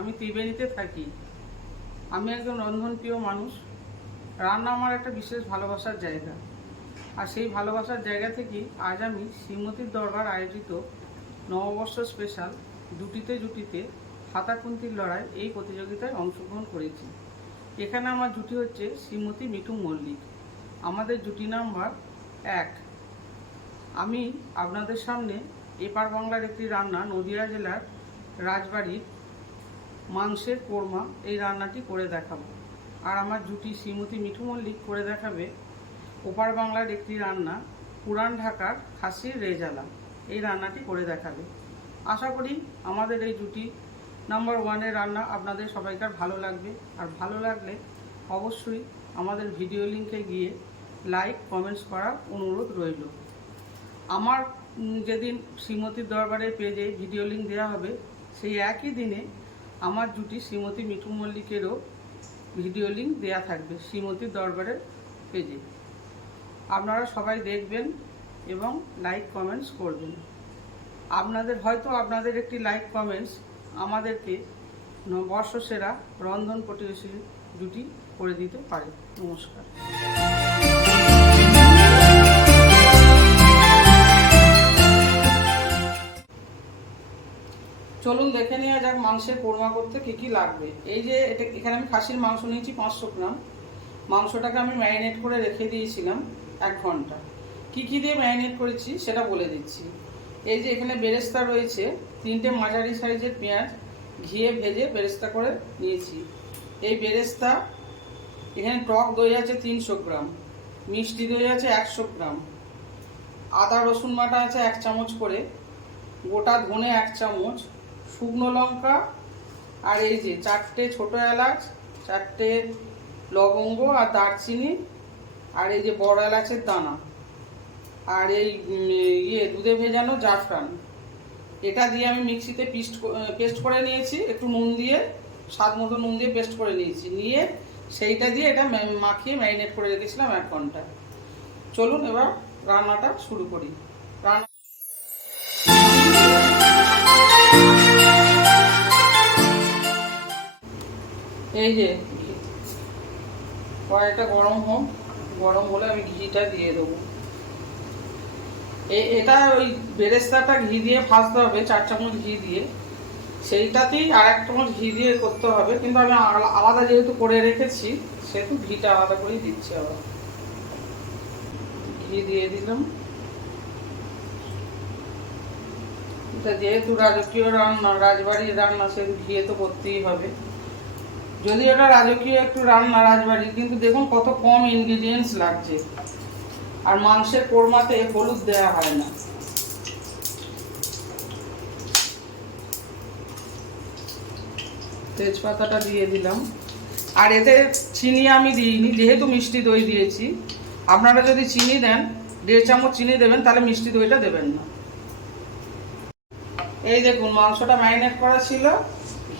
আমি ত্রিবেণীতে থাকি। আমি একজন রন্ধনপ্রিয় মানুষ। রান্না আমার একটা বিশেষ ভালোবাসার জায়গা। আর সেই ভালোবাসার জায়গা থেকেই আজ আমি শ্রীমতীর দরবার আয়োজিত নববর্ষ স্পেশাল দুটিতে জুটিতে হাতাকুন্তির লড়াই এই প্রতিযোগিতায় অংশগ্রহণ করেছি। এখানে আমার জুটি হচ্ছে শ্রীমতী মিঠু মল্লিক। আমাদের জুটি নাম্বার এক। আমি আপনাদের সামনে এপার বাংলার একটি রান্না নদিয়া জেলার রাজবাড়ির মাংসের কোরমা, এই রান্নাটি করে দেখাবো। আর আমার জুটি শ্রীমতী মিঠু মল্লিক করে দেখাবে। ওপার বাংলার একটি রান্না, পুরান ঢাকার খাসির রেজালা। এই রান্নাটি করে দেখাবে। আশা করি আমাদের এই জুটি নাম্বার ওয়ানের রান্না আপনাদের সবাইকার ভালো লাগবে। আর ভালো লাগলে অবশ্যই আমাদের ভিডিও লিঙ্কে গিয়ে লাইক, কমেন্টস করার অনুরোধ রইল। আমার যেদিন শ্রীমতীর দরবারের পেজে ভিডিও লিঙ্ক দেওয়া হবে, সেই একই দিনে আমার জুটি শ্রীমতী মিঠু মল্লিকেরও ভিডিও লিঙ্ক দেওয়া থাকবে শ্রীমতীর দরবারের পেজে আপনারা সবাই দেখবেন এবং লাইক কমেন্টস করবেন। আপনাদের হয়তো আপনাদের একটি লাইক কমেন্টস আমাদেরকে বর্ষসেরা রন্ধন প্রতিবেশী জুটি করে দিতে পারে। নমস্কার। চলুন দেখে নেওয়া যাক মাংসের কোরমা করতে কি কি লাগবে। এই যে এটা, এখানে আমি খাসির মাংস নিয়েছি পাঁচশো গ্রাম। মাংসটাকে আমি ম্যারিনেট করে রেখে দিয়েছিলাম এক ঘণ্টা। কি কি দিয়ে ম্যারিনেট করেছি সেটা বলে দিচ্ছি। এই যে এখানে বেরেস্তা রয়েছে, তিনটে মাঝারি সাইজের পেঁয়াজ ঘিয়ে ভেজে বেরেস্তা করে নিয়েছি। এই বেরেস্তা, এখানে টক দই আছে তিনশো গ্রাম, মিষ্টি দই আছে একশো গ্রাম, আদা রসুন বাটা আছে এক চামচ করে, গোটা ধনে এক চামচ শুকনো লঙ্কা, আর এই যে চারটে ছোট এলাচ, চারটে লবঙ্গ আর দারচিনি, আর এই যে বড় এলাচের দানা, আর এই ইয়ে দুধে ভেজানো জাফরান। এটা দিয়ে আমি মিক্সিতে পিস্ট পেস্ট করে নিয়েছি, একটু নুন দিয়ে, স্বাদ মতো নুন দিয়ে পেস্ট করে নিয়েছি। নিয়ে সেইটা দিয়ে এটা মাখিয়ে ম্যারিনেট করে রেখেছিলাম এক ঘণ্টা। চলুন এবার রান্নাটা শুরু করি। এই যে। কড়াইটা গরম হোক, গরম হলে আমি ঘিটা দিয়ে দেবো। এটা ওই বেরেস্তাটা ঘি দিয়ে ভাজতে হবে, চার চামচ ঘি দিয়ে। সেইটাতেই আর এক চামচ ঘি দিয়ে করতে হবে, কিন্তু আমি আলাদা যেহেতু করে রেখেছি, সেহেতু ঘিটা আলাদা করেই দিচ্ছি আবার। ঘি দিয়ে দিলাম। এটা যেহেতু রাজকীয় রান্না, রাজবাড়ির রান্না, সেহেতু ঘিয়ে তো করতেই হবে। যদি ওটা রাজকীয় একটু রান্না রাজবাড়ি কিন্তু দেখুন কত কম ইনগ্রিডিয়েন্টস লাগছে। আর মাংসের কোরমাতে হলুদ দেওয়া হয় না। তেজপাতাটা দিয়ে দিলাম। আর এতে চিনি আমি দিইনি, যেহেতু মিষ্টি দই দিয়েছি। আপনারা যদি চিনি দেন, দেড় চামচ চিনি দেবেন, তাহলে মিষ্টি দইটা দেবেন না। এই দেখুন, মাংসটা ম্যারিনেট করা ছিল।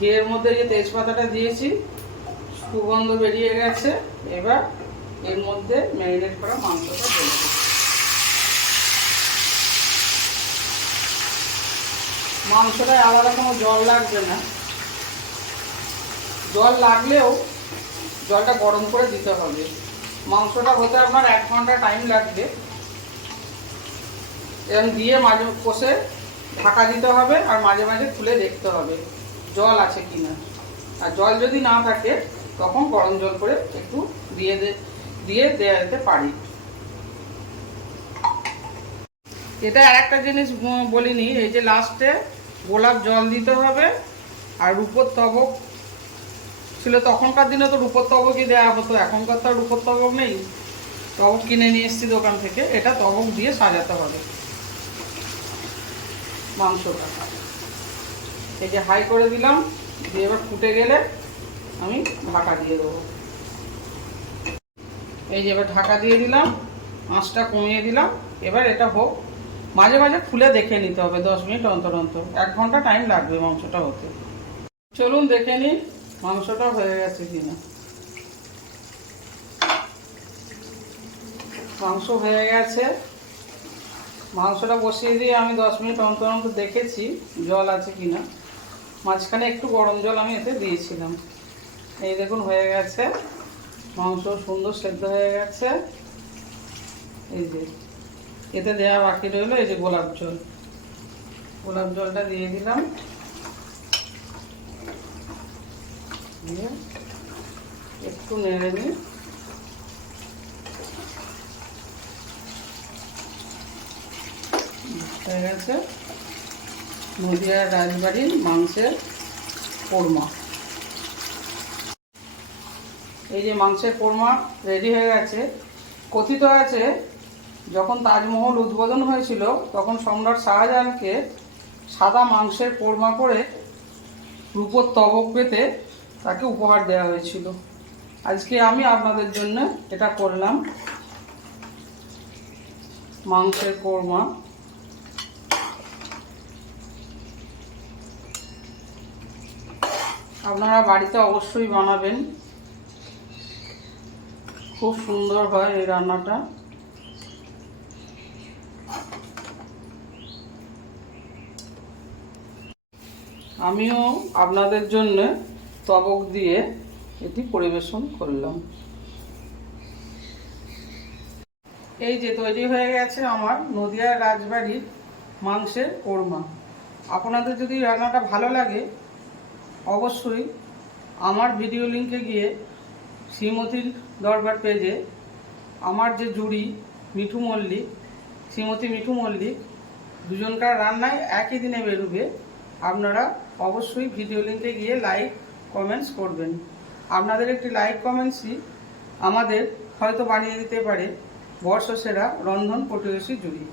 ঘিয়ের মধ্যে যে তেজপাতাটা দিয়েছি, সুগন্ধ বেরিয়ে গেছে, এবার এর মধ্যে ম্যারিনেট করা মাংসটা দেবো। মাংসটায় আলাদা কোনো জল লাগবে না। জল লাগলেও জলটা গরম করে দিতে হবে। মাংসটা হতে আপনার এক ঘণ্টা টাইম লাগবে। এরকম দিয়ে মাঝে কষে ঢাকা দিতে হবে আর মাঝে মাঝে খুলে দেখতে হবে। জল আছে কি না। আর জল যদি না থাকে, তখন গরম জল করে একটু দিয়ে দিয়ে দেওয়া যেতে পারি। এটা আর একটা জিনিস বলিনি, এই যে লাস্টে গোলাপ জল দিতে হবে আর রূপোর তবক ছিল। তখনকার দিনে তো রূপোর তবকই দেওয়া হতো, এখনকার তো রূপোর তবক নেই। তবক কিনে নিয়ে এসেছি দোকান থেকে, এটা তবক দিয়ে সাজাতে হবে। মাংসটা। এই যে হাই করে দিলাম, দিয়ে এবার ফুটে গেলে আমি ঢাকা দিয়ে দেবো। এই যে এবার ঢাকা দিয়ে দিলাম, আঁচটা কমিয়ে দিলাম। এবার এটা হোক, মাঝে মাঝে খুলে দেখে নিতে হবে, দশ মিনিট অন্তর অন্তর। এক ঘণ্টা টাইম লাগবে মাংসটা হতে। চলুন দেখে নিন মাংসটা হয়ে গেছে কিনা। মাংস হয়ে গেছে। মাংসটা বসিয়ে দিয়ে আমি দশ মিনিট অন্তর অন্তর দেখেছি, জল আছে কিনা। মাঝখানে একটু গরম জল আমি এতে দিয়েছিলাম। এই দেখুন, হয়ে গেছে। মাংস সুন্দর সেদ্ধ হয়ে গেছে। এই যে, এতে দেওয়া বাকি রইল এই যে গোলাপ জল। গোলাপ জলটা দিয়ে দিলাম। দিয়ে একটু নেড়ে নিই। হয়ে গেছে। নদিয়ার রাজবাড়ির মাংসের কোরমা। এই যে মাংসের কোরমা রেডি হয়ে গেছে। কথিত আছে, যখন তাজমহল উদ্বোধন হয়েছিল, তখন সম্রাট শাহজাহানকে সাদা মাংসের কোরমা করে রূপোর তবক পেতে তাকে উপহার দেওয়া হয়েছিল। আজকে আমি আপনাদের জন্য এটা করলাম। মাংসের কোরমা। আপনারা বাড়িতে অবশ্যই বানাবেন। খুব সুন্দর হয় এই রান্নাটা। আমিও আপনাদের জন্য তবক দিয়ে এটি পরিবেশন করলাম। এই যে তৈরি হয়ে গেছে আমার নদিয়ার রাজবাড়ির মাংসের কোরমা। আপনাদের যদি রান্নাটা ভালো লাগে অবশ্যই আমার ভিডিও লিঙ্কে গিয়ে শ্রীমতীর দরবার পেজে আমার যে জুড়ি মিঠু মল্লিক, শ্রীমতী মিঠু মল্লিক দুজনকার রান্নায় একই দিনে বেরোবে, আপনারা অবশ্যই ভিডিও লিঙ্কে গিয়ে লাইক কমেন্টস করবেন। আপনাদের একটি লাইক কমেন্টসই আমাদের হয়তো বানিয়ে দিতে পারে বর্ষসেরা রন্ধন পটুয়সী জুড়ি।